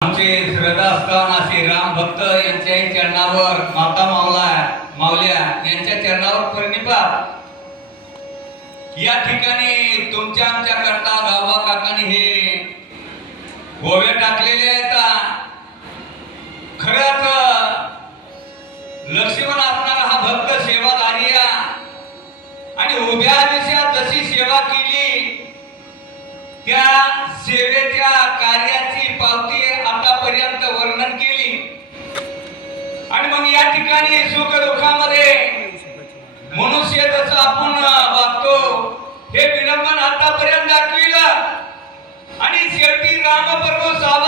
आमचे श्रद्धास्थान असे राम भक्त यांच्याही चरणावर माता मावला मावल्या यांच्या चरणावर परिणिपा या ठिकाणी तुमच्या आमच्या करता गावा काकाने हे गोव्या टाकलेले आहेत. खरंच लक्ष्मण असणारा हा भक्त सेवाधारी आणि उभ्या दिशा जशी सेवा केली त्या सेवेच्या कार्याची पावती आतापर्यंत वर्णन केली आणि मग या ठिकाणी सुख दुःखामध्ये मनुष्य जसं आपण वागतो हे विलंबन आतापर्यंत दाखविलं. आणि शेवटी राम पर्व झाले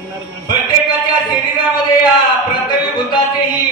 प्रत्येकाच्या शरीरामध्ये या प्रत्येक भूताचेही